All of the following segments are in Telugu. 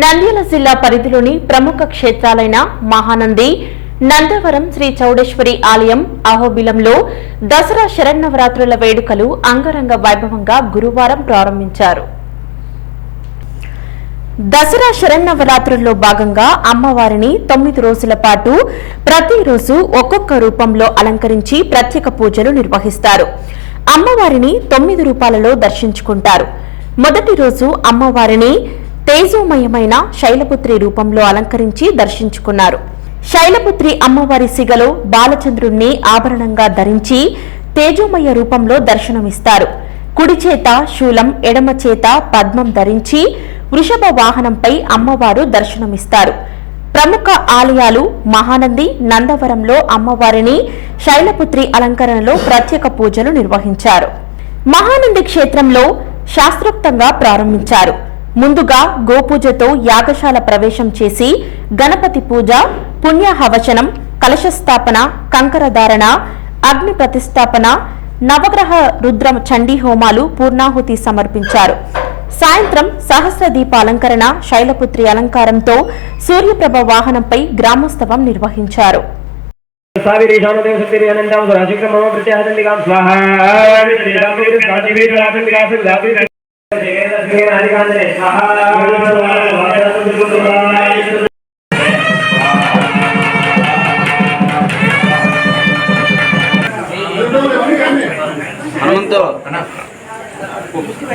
నంద్యాల జిల్లా పరిధిలోని ప్రముఖ క్షేత్రాలైన మహానంది నందవరం శ్రీ చౌడేశ్వరి ఆలయం అహోబిలంలో దసరా శరన్నవరాత్రుల వేడుకలు అంగరంగ వైభవంగా గురువారం ప్రారంభించారు. దసరా శరన్నవరాత్రుల్లో భాగంగా అమ్మవారిని తొమ్మిది రోజుల పాటు ప్రతిరోజు ఒక్కొక్క రూపంలో అలంకరించి ప్రత్యేక పూజలు నిర్వహిస్తారు. అమ్మవారిని తొమ్మిది రూపాలలో దర్శించుకుంటారు. మొదటి రోజు అమ్మవారిని తేజోమయమైన శైలపుత్రి రూపంలో అలంకరించి దర్శించుకున్నారు. శైలపుత్రి అమ్మవారి సిగలో బాలచంద్రుణ్ణి ఆభరణంగా ధరించి తేజోమయ రూపంలో దర్శనమిస్తారు. కుడి చేత శూలం ఎడమ చేత పద్మం ధరించి వృషభ వాహనంపై అమ్మవారు దర్శనమిస్తారు. ప్రముఖ ఆలయాలు మహానంది నందవరంలో అమ్మవారిని శైలపుత్రి అలంకరణలో ప్రత్యేక పూజలు నిర్వహించారు. మహానంది క్షేత్రంలో శాస్త్రోక్తంగా ప్రారంభించారు. ముందుగా గోపూజతో యాగశాల ప్రవేశం చేసి గణపతి పూజ పుణ్యహవచనం కలశస్థాపన కంకరధారణ అగ్ని ప్రతిష్టాపన నవగ్రహ రుద్ర చండీ హోమాలు పూర్ణాహుతి సమర్పించారు. సాయంత్రం సహస్ర దీప అలంకరణ శైలపుత్రి అలంకారంతో సూర్యప్రభ వాహనంపై గ్రామోత్సవం నిర్వహించారు. స్వాహ శ్రీరామవీర సాధివీర రాజంతికాసు హనుమంతు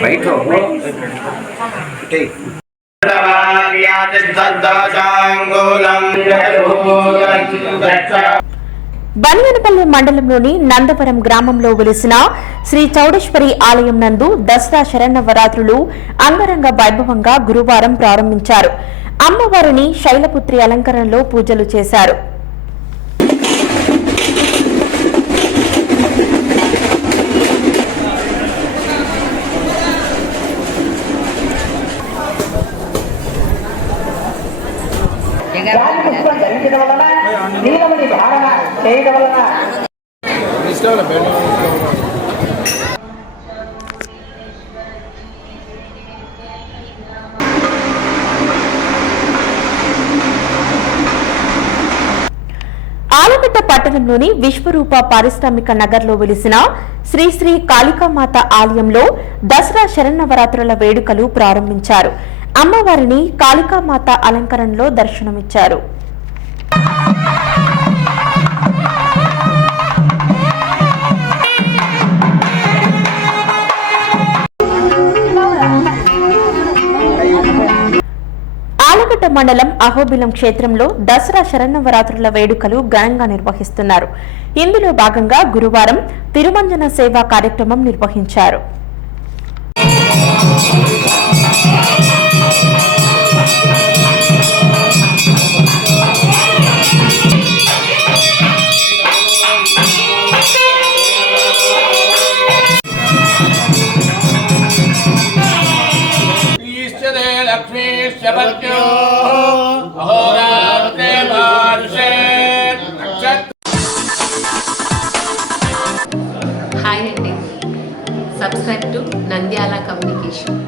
బయట ంగోళం బనియనపల్లి మండలంలోని నందవరం గ్రామంలో వెలిసిన శ్రీ చౌడేశ్వరి ఆలయం నందు దసరా శరణవరాత్రులు అంగరంగ వైభవంగా గురువారం ప్రారంభించారు. అమ్మవారిని శైలపుత్రి అలంకరణలో పూజలు చేశారు. గాలి పుష్పం ధరించడం వలన ధారణ చేయడం వలన ఆలగడ్డ పట్టణంలోని విశ్వరూప పారిశ్రామిక నగర్లో వెలిసిన శ్రీశ్రీ కాళికామాత ఆలయంలో దసరా శరన్నవరాత్రుల వేడుకలు ప్రారంభించారు. అమ్మవారిని కాళికామాత అలంకరణలో దర్శనమిచ్చారు. ఆలగడ్డ మండలం అహోబిలం క్షేత్రంలో దసరా శరన్నవరాత్రుల వేడుకలు ఘనంగా నిర్వహిస్తున్నారు. ఇందులో భాగంగా గురువారం తిరుమంజన సేవా కార్యక్రమం నిర్వహించారు. ఈశ్వరే లక్ష్మీశ్చ పత్యో హాయ్ అండి సబ్స్క్రైబ్ టు నంద్యాల కమ్యూనికేషన్